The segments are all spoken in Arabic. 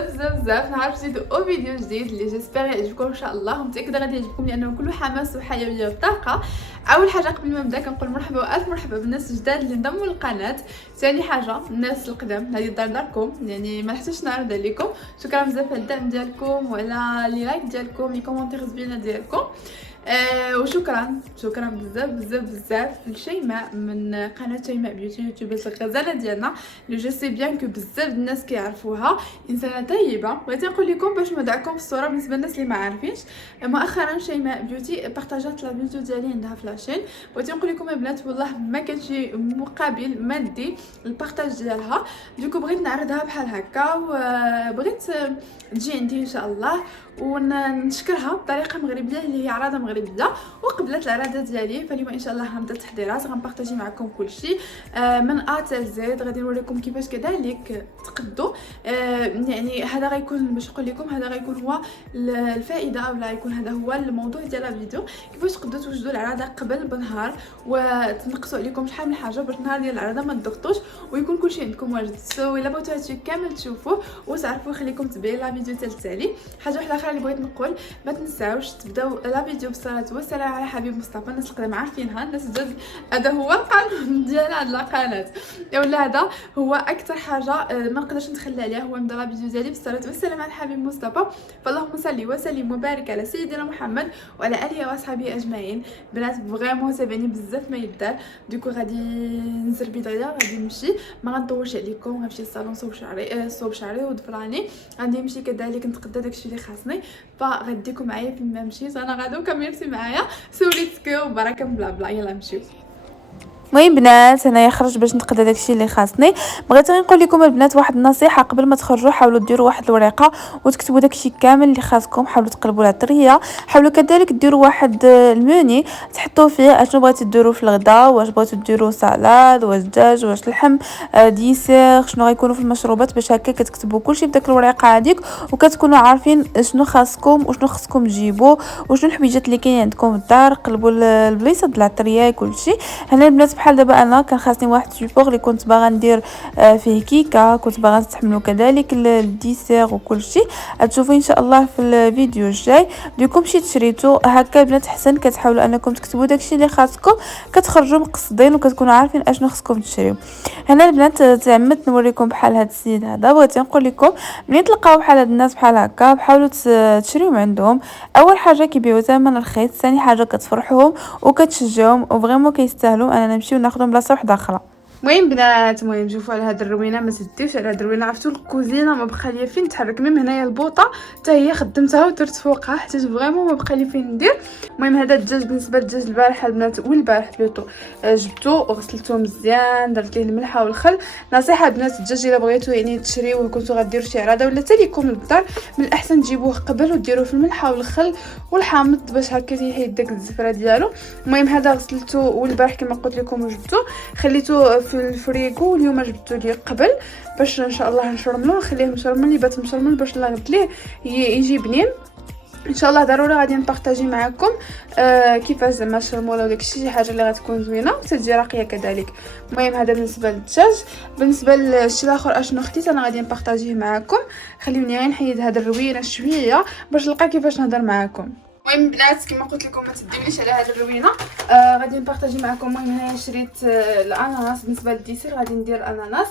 بزاف نهار جديد او فيديو جديد اللي جيسبر يعجبكم ان شاء الله. متاكده غادي يعجبكم لانه كله حماس وحيويه وطاقه. اول حاجه قبل ما نبدا كنقول مرحبا والف مرحبا بالناس الجداد اللي انضموا للقناه. ثاني حاجه الناس القدام هذه داركم يعني ما نحتاجش نعرض عليكم. شكرا بزاف على الدعم ديالكم وعلى لي لايك ديالكم لي كومونتير زوينه ديالكم. وشكرا بزاف لشيماء من قناه شيماء بيوتي يوتيوبرز الغزاله ديالنا اللي جو سي بيان كو بزاف الناس كيعرفوها. انسانه طيبه. بغيت نقول لكم باش ندعكم في الصوره بالنسبه للناس اللي ما عارفينش، مؤخرا شيماء بيوتي بارطاجات لا فيديو ديالي عندها في لاشين. بغيت نقول لكم البنات والله ما كانش مقابل مادي البارطاج ديالها، دوكو بغيت نعرضها بحال هكا وبغيت تجي عندي ان شاء الله ونشكرها بطريقه مغربيه اللي هي عراضه مغربيه وقبلت العراضه ديالي. فاليوم ان شاء الله غنبدا التحضيرات غنبارطاجي معكم كلشي من ا حتى زد. غادي نوريكم كيفاش كذلك تقدوا. يعني هذا غيكون باش نقول لكم هذا غيكون هو الفائده ولا غيكون هذا هو الموضوع ديال الفيديو، كيفاش تقدروا توجدوا العراضه قبل بنهار وتنقصوا عليكم شحال من حاجه باش النهار ديال العراضه ما تضغطوش ويكون كلشي عندكم واجد. سو الا بغيتوا هادشي كامل تشوفوه وتعرفوا خليكم تبعوا لا فيديو حتى التالي. حاجه واحده اخرى اللي بغيت نقول، ما تنساوش تبداو لا فيديو بالصلاه والسلام على حبيب مصطفى. الناس القدام عارفينها، الناس الجدد هذا هو القانون ديال هاد القناه ولا هذا هو اكثر حاجه ما نقدرش نتخلى عليها، هو نبدا لا فيديو ديالي بالصلاه والسلام على حبيب مصطفى. فاللهم صل وسلم وبارك على سيدنا محمد وعلى اله واصحابه اجمعين. بنات فريمون تابعني بزاف ما يدار، دوكو غادي نزربي دغيا غادي نمشي ما غنطولش عليكم. غنمشي للصالون صوب شعري وضفراني، غادي نمشي كذلك نتقدى داكشي اللي خاصني. فغديكم معايا فين ما مشيت انا غادو كاميرتي معايا سوليتكو وبركه بلا بلا. يلا نمشيو. المهم بنات انايا خرجت باش نتقدى داكشي اللي خاصني. بغيت غير نقول لكم البنات واحد النصيحه قبل ما تخرجوا، حاولوا ديروا واحد الورقه وتكتبوا داكشي كامل اللي خاصكم، حاولوا تقلبوا العطريه، حاولوا كذلك ديروا واحد الموني تحطوا فيه اشنو بغيتوا ديروا في الغداء، واش بغيتوا ديروا سلطه واش دجاج واش لحم ديسير شنو غيكونوا في المشروبات، باش هكا كتكتبوا كلشي بداك الورقه هذيك وكتكونوا عارفين شنو خاصكم وشنو خصكم تجيبوا وشنو الحويجات اللي كاينين عندكم في الدار. قلبوا البلايصه ديال العطريه كلشي. هنا البنات بحال دابا انا كان خاصني واحد سيبور اللي كنت باغا ندير فيه كيكه، كنت باغا نستحملوا كذلك الديسير وكلشي. تشوفوا ان شاء الله في الفيديو الجاي. دوكم مشيت شريتو هكا البنات حسن كتحاولوا انكم تكتبوا داكشي اللي خاصكم، كتخرجوا مقصدين وكتكونوا عارفين اشنو خصكم تشريو. هنا البنات تعمدت نوريكم بحال هاد السيد هذا. بغيت نقول لكم ملي تلقاو بحال هاد الناس بحال هكا حاولوا تشريو عندهم. اول حاجه كيبيعوا ثمن رخيص، ثاني حاجه كتفرحوهم وكتشجعهم وفريمون كيستاهلوا اننا نمشيو ناخذهم بلاصه واحده اخرى. المهم بنات، المهم شوفوا على هاد الروينه، ما تديوش على هاد الروينه. عرفتوا الكوزينه ما بقى ليا فين نتحرك، ميم هنايا البوطه حتى هي خدمتها ودرت فوقها حيت فريمون ما بقى لي فين ندير. المهم هذا الدجاج بالنسبه للدجاج البارح البنات والبارح بلوتو جبتو وغسلتو مزيان، درت ليه الملحه والخل. نصيحه بنات الدجاج الا بغيتو يعني تشريوه كنتو غديروا شي عراضه ولا حتى ليكم للدار، من الاحسن تجيبوه قبل وديروه في الملحه والخل والحامض باش هكا يحيد داك الزفره ديالو. المهم هذا غسلتو والبارح كما قلت لكم وجبتو خليتو في الفريغو، واليوم جبتو ليه قبل باش ان شاء الله نشرملو ونخليه مشرمل يبات مشرمل باش نغد ليه يجي بنين ان شاء الله. ضروري غادي نبارطاجي معكم كيفاش زعما شرموله وداكشي، شي حاجه اللي غتكون زوينه وتجي راقيه كذلك. المهم هذا بالنسبه للدجاج. بالنسبه للشي الاخر اشنو خديت انا غادي نبارطاجيه معكم. خليوني غير نحيد هذا الروينه شويه باش نلقى كيفاش نهضر معكم. المهم بنات كما قلت لكم ما تديونيش على هذه الروينه. غادي نبارطاجي معكم. المهم هنايا شريت الاناناس. بالنسبه للديسير غادي ندير الاناناس.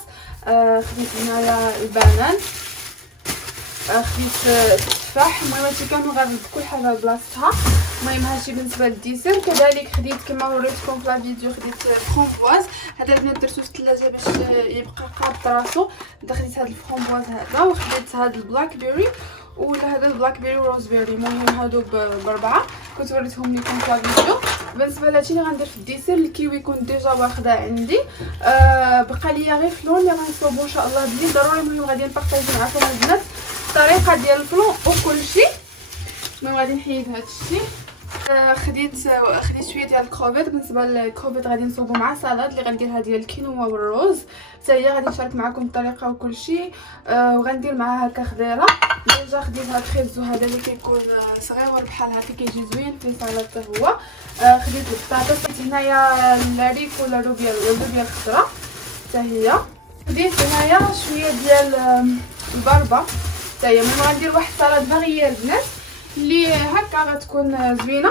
خديت هنايا البنان، خديت التفاح. المهم هادشي كامل غنرد كل حاجه لبلاصتها. المهم هادشي بالنسبه للديسير. كذلك خديت كما وريتكم في لا فيديو خديت فرامبواز. هذا البنات درتو في الثلاجه باش يبقى قابض راسو. خديت هذا الفرامبواز هذا وخديت هذا البلاك بيري ولا هذا البلاك بيري وروز بيري. المهم هادو باربعه كنت وريتهم لكم في الفيديو. بالنسبه لهادشي اللي غندير في الديسير الكيوي يكون ديجا واخده عندي. بقى ليا غير فلون اللي غنصوبو ان شاء الله بلي ضروري. المهم غادي نبارطاجي معكم البنات الطريقه ديال الفلون وكلشي. المهم غادي نحيد هادشي. خديت شويه ديال الكروفيت. بالنسبه للكروفيت غادي نصوبو مع سلطه اللي غنديرها ديال الكينوا والروز، حتى هي غادي نشارك معكم الطريقه وكلشي. وغندير معاها هكا خضيره. ديجا خديت هاد الخيزو هذا اللي كيكون صغيور بحال هكا كيجي زوين في سلطه هو. خديت البطاطا. خديت هنايا الريك ولا اللوبيا الخضراء حتى هي. خديت هنايا شويه ديال البربه حتى هي. المهم غندير واحد السلطه فاريه البنات اللي هكا غتكون زوينه.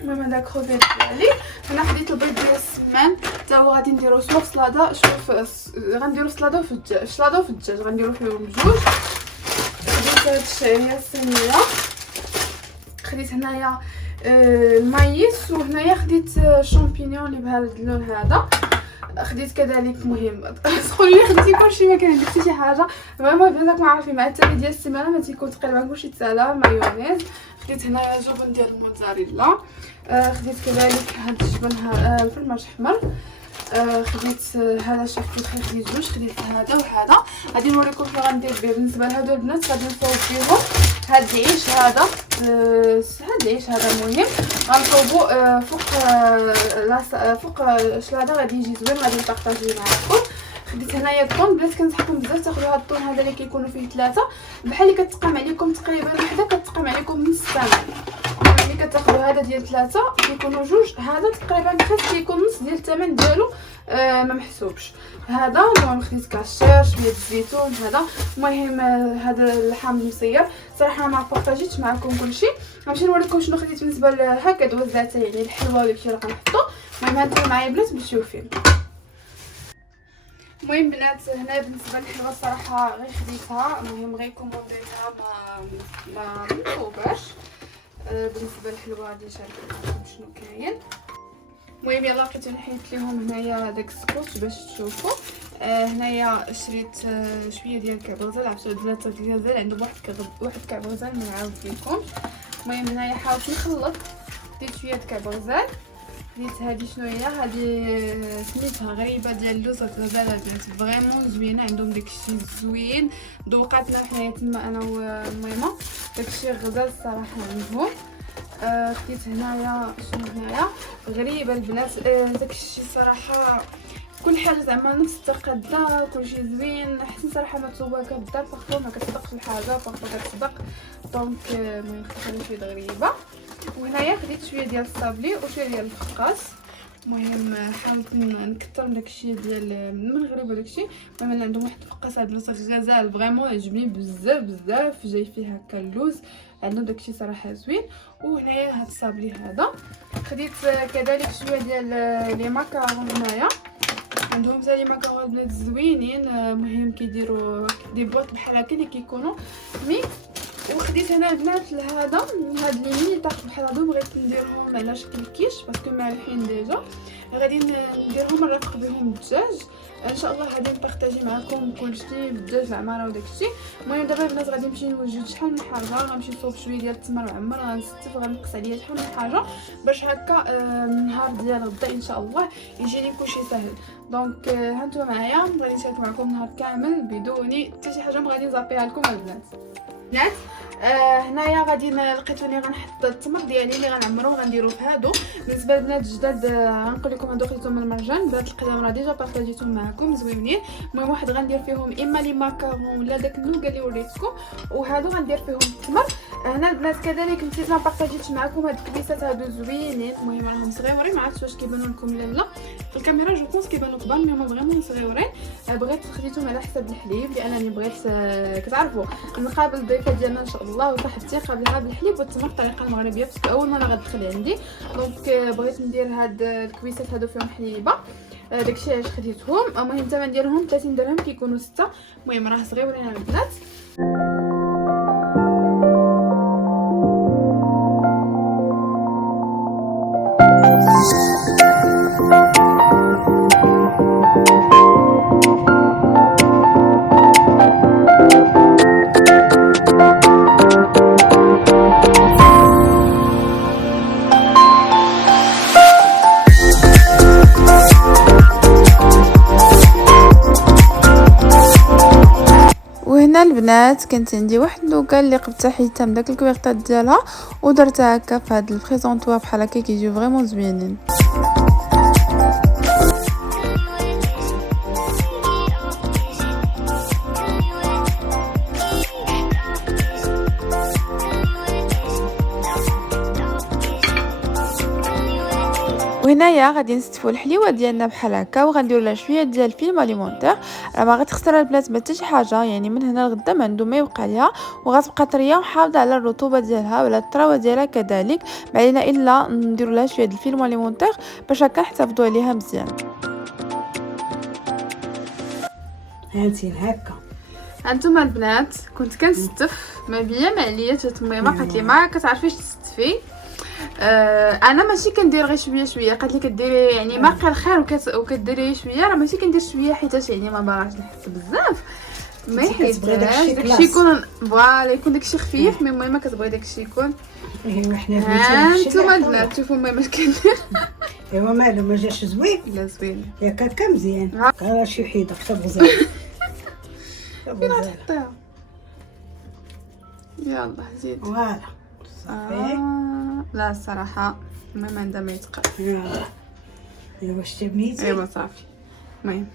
المهم هذا كروفيت ديالي. هنا خديت البيض ديال السمان حتى هو غادي نديرو سوا في سلاده. شوف غنديرو سلاده وفي الدجاج، سلاده وفي الدجاج غنديرو فيهم بجوج. خديت هاد الشعريه الصينيه، خديت هنايا المايس، وهنايا خديت شامبينيون اللي بهذا اللون هذا. خديت كذلك مهم تقولوا لي خديتي كلشي ما كان عندك حتى شي حاجه. المهم بناتك ما عارفين مع التالي ديال السيمانه ما تيكون تقريبا كلشي تسالى. مايونيز، خديت هنايا جبن ديال الموتزاريلا، خديت كذلك هاد الجبن الفرماج احمر، خديت هذا شفت خديت جوج، خديت هذا وهذا. غادي نوريكم شنو غندير به. بالنسبه لهادو البنات غادي نصوب فيهم هاد العيش هذا، هاد العيش هذا المهم غنصوبو فوق الشلاضه، غادي يجي زوين، غادي نبارطاجيه معكم. خديت هنايا الطون، بلات كنصحكم بزاف تاخذوا هاد الطون هذا اللي كيكونوا فيه 3 بحال اللي كتقام عليكم تقريبا وحده كتقام عليكم نص الثمن. ملي كتاخذوا هذا ديال 3 كيكونوا جوج، هذا تقريبا خاص كيكون نص ديال الثمن ديالو، ما محسوبش هذا. المهم خديت كاشير، شويه الزيتون هذا. المهم هذا اللحم المصير صراحه ما بارطاجيتش معكم كلشي، غنمشي نوريكم شنو خديت بالنسبه لهكا دوزات يعني الحلوه وداكشي اللي غنحطو. المهم هانتوما معايا بنات باش تشوفوا. المهم بنات هنا بالنسبه للحلوه الصراحه غير خديتها، المهم غير كومونديتها ما مطلوباش. بالنسبه للحلوه غادي نشارك معكم شنو كاين. المهم يلا لقيت نحيت لهم هنايا داك السكوتش باش تشوفوا. هنايا شريت شويه ديال كعب غزال، عرفتوا 3 غزال عندهم واحد كعب غزال ما نعاود لكم. المهم هنايا حاولت نخلط، خديت شويه كعب غزال، خديت هذه شنو هي هذه سميتها غريبه ديال اللوز غزال البنات، فريمون زوينه، عندهم داكشي زوين، ذوقاتنا حنايا تما انا وميمه داكشي غزال الصراحه عندهم. خديت هنايا شنو هنايا غريبه البنات، داكشي صراحه كل حاجه زعما نفس التقاده، كلشي زوين، احسن صراحه ما تصوبوا هكا بالدار بارفو ما كتصدقش الحاجه بارفو كتصدق. دونك المهم خديت شويه غريبه. وهنايا خديت شويه ديال الصابلي وشويه ديال الفقاص. المهم حاولت نكثر من داكشي ديال من المغرب وداكشي. المهم عندهم واحد الفقاص هاد اللوز غزال فريمون عجبني بزاف، جاي فيه هكا اللوز، عندهم داكشي صراحه زوين. وهنايا هاد الصابلي هذا. خديت كذلك شويه ديال لي ماكارون، هنايا عندهم حتى لي ماكارون بنات زوينين، المهم كيديروا دي بواط بحال هكا اللي كيكونوا ميكس. وخديت هنا البنات لهذا هاد لي ميني طاق بحال هادو، بغيت نديرهم على شكل كيش باسكو مالحين ديجا، غادي نديرهم نرافق بهم الدجاج ان شاء الله. غادي نبارطاجي معكم كلشي بالدجاج العماره وداكشي. المهم دابا البنات غادي نمشي نوجد شحال من حاجه، غنمشي نصوب شويه ديال التمر معمر، غنستف غنقص عليا شحال من حاجه باش هكا النهار ديال غدا ان شاء الله يجيني كلشي سهل. دونك هانتوما معايا غادي نشارك معكم النهار كامل بدون حتى شي حاجه ما غادي نزابيها لكم البنات. هنايا غادي لقيتوني غنحط التمر ديالي اللي غنعمرو وغنديرو في هادو. بالنسبه للبنات الجداد غنقول لكم هادو خديتهم من المرجان، بهاد القدم راه ديجا بارطاجيتهم معكم زوينين. المهم واحد غندير فيهم اما لي ماكارون ولا داك النوغا اللي وريتكم، وهادو غندير فيهم التمر. هنا البنات كذلك نسيت ما بارطاجيتش معكم هاد الكبيسات هادو زوينين، المهم راهم صغيورين، ما عرفتش واش كيبانوا لكم ولا لا في الكاميرا، جو بونس كيبانوا كبار مي هما فريمون صغيورين. بغيت خديتهم على حساب الحليب لانني بغيت كتعرفوا نقابل الضيفه ديالنا ان شاء الله وصاحبتي قابلها بالحليب والتمر بالطريقه المغربيه باسكو اول مره غتدخل عندي. دونك بغيت ندير هاد الكويسات هادو فيهم حليبه، داكشي علاش خديتهم. المهم الثمن ديالهم 30 درهم كيكونوا 6. المهم راه صغيورين البنات. البنات كانت عندي واحد النوكا اللي قبطت حيتها من داك الكويرطات ديالها ودرتها هكا في هاد البريزونطوار بحال هكا كيجيو فريمون زوينين. وهنايا غادي نستفوا الحليوه ديالنا بحال هكا وغنديروا لها شويه ديال الفيلم اليمونتير. راه ما غتخسر البنات ما حتى شي حاجه، يعني من هنا لغدا ما عنده ما يوقع ليها، وغتبقى طريه وحافظه على الرطوبه ديالها ولا الطراوه ديالها كذلك. ما علينا الا نديروا لها شويه ديال الفيلم اليمونتير باش هكا نحتفظوا عليها مزيان. هانتي هكا هانتوما البنات كنت كنستف ما بيا ما عليا تميمه قالت لي ما كتعرفيش تستفي. انا ماشي كندير غير شويه شويه، قالت لي كديري يعني باقي الخير وكديري شويه، راه ماشي كندير شويه حيت يعني ما باغاش نحط بزاف ما يحيدش داكشي يكون فوالا يكون داكشي خفيف. مي المهم كتبغي داكشي يكون ايوا حنا هانتوما البنات شوفوا المهم اش كندير. ايوا مالو ما جاش زوين لا زوين ياك هكا مزيان راه شي حيده حتى غزال فين غتحطيها؟ يلا زيد فوالا صافي. لا الصراحه المهم عندها ما يتقال. ايوا شتي بنيتي ايوا صافي المهم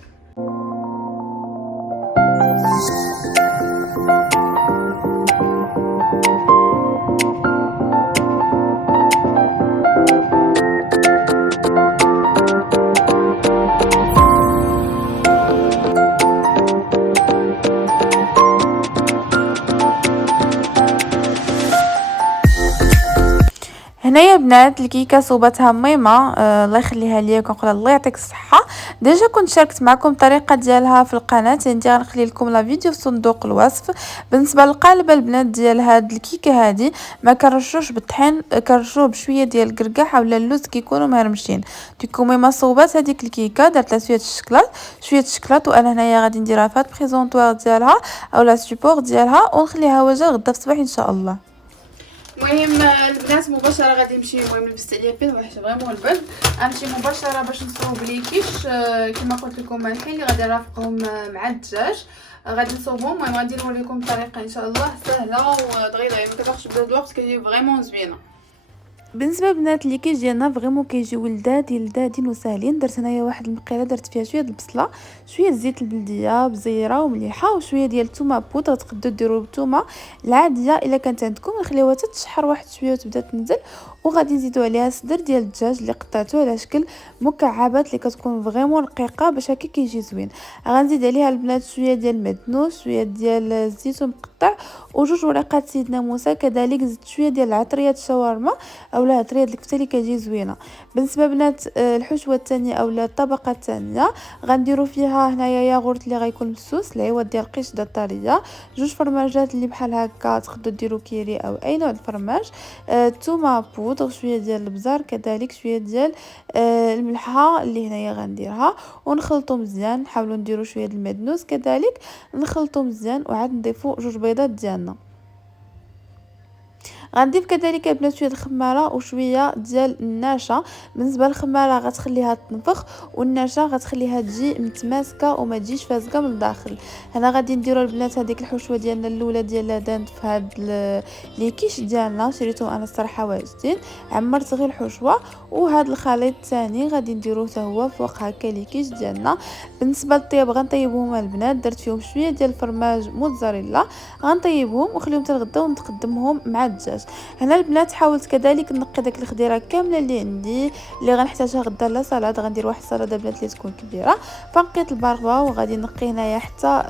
هنايا بنات الكيكه صوبتها ميمه الله يخليها ليا، كنقول الله يعطيك الصحه. ديجا كنت شاركت معكم الطريقه ديالها في القناه، انت غنخلي لكم لا فيديو في صندوق الوصف. بالنسبه للقالب البنات ديال هاد الكيكه هادي ما كنرشوش بالطحين، كنرشوه بشويه ديال الكركاع ولا اللوز كيكونوا مهرمشين. ديكو ميمه صوبات هذيك الكيكه دارت لها شويه الشكلاط وانا هنايا غادي نديرها في هاد البريزونطوار ديالها او لا سيبور ديالها ونخليها واجده غدا في الصباح ان شاء الله. المهم البنات مباشره غادي نمشي. المهم لبست عليا بين واحد فريمون البرد، غنمشي مباشره باش نصوب لي كيش كما قلت لكم الحين اللي غادي نرافقهم مع الدجاج غادي نصوبهم. المهم غادي نوريكم الطريقه ان شاء الله سهله ودغيا ما كتاخذش بزاف الوقت، كتجي فريمون زوينه. بالنسبه بنات لي كيش ديالنا فريمون كيجيو لذاذين وساهلين. درت هنايا واحد المقيله درت فيها شويه البصله، شويه الزيت البلديه بزيره ومليحه وشويه ديال الثومه بودره. تقدروا ديروا الثومه العاديه الا كانت عندكم، نخليوها حتى تشحر واحد شويه وتبدا تنزل. وغادي نزيدوا عليها صدر ديال الدجاج اللي قطعته على شكل مكعبات اللي كتكون فريمون رقيقه باش هكا كيجي زوين. غنزيد عليها البنات شويه ديال المعدنوس، شويه ديال الزيتون مقطع وجوج ورقات سيدنا موسى. كذلك زدت شويه ديال العطريه الشاورما اولا عطريه الكفته اللي كتجي زوينه. بالنسبه بنات الحشوه الثانيه اولا الطبقه الثانيه غنديروا فيها هنايا ياغورت اللي غيكون مسوس العوض ديال القشده الطريه، جوج فرماجات اللي بحال هكا تقدروا ديروا كيري او اي نوع الفرماج، ثومه بودر، شويه ديال البزار، كذلك شويه ديال الملحه اللي هنايا غنديرها ونخلطوا مزيان. نحاولوا نديروا شويه ديال المعدنوس كذلك نخلطوا مزيان وعاد نضيفوا جوج بيضات ديالنا. غنضيف كذلك البنات شويه الخماره وشويه ديال النشا. بالنسبه للخماره غتخليها تنفخ والنشا غتخليها تجي متماسكه وما تجيش فازقه من الداخل. هنا غادي نديروا البنات هذيك الحشوه ديالنا الاولى ديال لادانت في هاد لي كيش ديالنا، شريتهم انا الصراحه واجدين، عمرت غير الحشوه. وهذا الخليط الثاني غادي نديروه حتى هو فوق هكا لي كيش ديالنا. بالنسبه للطياب غنطيبهم البنات، درت فيهم شويه ديال الفرماج موتزاريلا غنطيبهم ونخليهم حتى الغدا ونقدمهم مع الدجاج. هنا البنات حاولت كذلك نقي داك الخضيره كامله اللي عندي اللي غنحتاجها غدا لا سلطه. غندير واحد السلطه البنات اللي تكون كبيره، فنقيت الباربا وغادي نقي هنايا حتى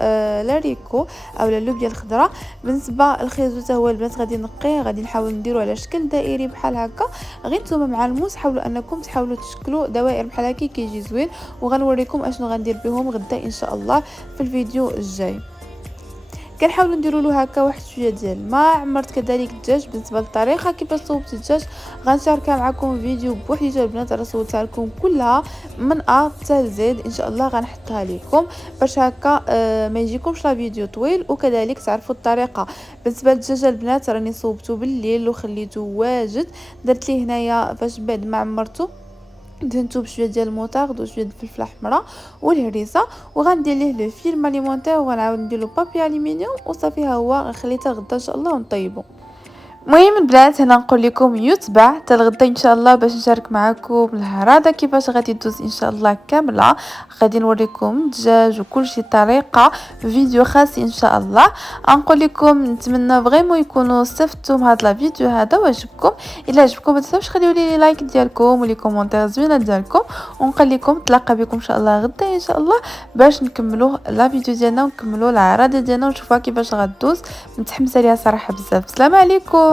لاريكو اولا اللوبيا الخضراء. بالنسبه للخيزو حتى هو البنات غادي نقيه، غادي نحاول نديرو على شكل دائري بحال هكا. غير نتوما مع الموس حاولوا انكم تحاولوا تشكلوا دوائر بحال هكا كيجي زوين، وغنوريكم اشنو غندير بهم غدا ان شاء الله في الفيديو الجاي. كنحاولوا نديروا له هكا واحد شويه ديال الماء. عمرت كذلك الدجاج. بالنسبه للطريقه كيفاش صوبت الدجاج غنشاركها معكم فيديو بوحديته البنات، راه صورتها لكم كلها من ا حتى زد ان شاء الله غنحطها لكم باش هكا ما يجيكمش لا فيديو طويل وكذلك تعرفوا الطريقه. بالنسبه للدجاج البنات راني صوبته بالليل وخليته واجد. درت ليه هنايا فاش بعد ما عمرته دهنتو بشويه ديال الموطارد وشويه ديال الفلفله الحمراء والهريسه وغندير ليه لو فيلم اليمونتير وغنعاود ندير له بابي الومنيوم وصافي ها هو غنخليه حتى غدا ان شاء الله ونطيبو. المهم البنات هنا نقول لكم يتبع حتى الغدا ان شاء الله باش نشارك معكم الهراده كيفاش غادي تدوز ان شاء الله كامله. غادي نوريكم الدجاج وكل شيء طريقه فيديو خاص ان شاء الله. نقول لكم نتمنى فريمون يكونوا استفدتم هذا الفيديو هذا وعجبكم. الا عجبكم ما تنساوش خليوا لي لايك ديالكم ولي كومونتير زوينه ديالكم. ونقول لكم نتلاقى بكم ان شاء الله غدا ان شاء الله باش نكملوا لا فيديو ديالنا ونكملوا العراضه ديالنا ونشوفوها كيفاش غدوز. متحمسه ليها صراحه بزاف. السلام عليكم.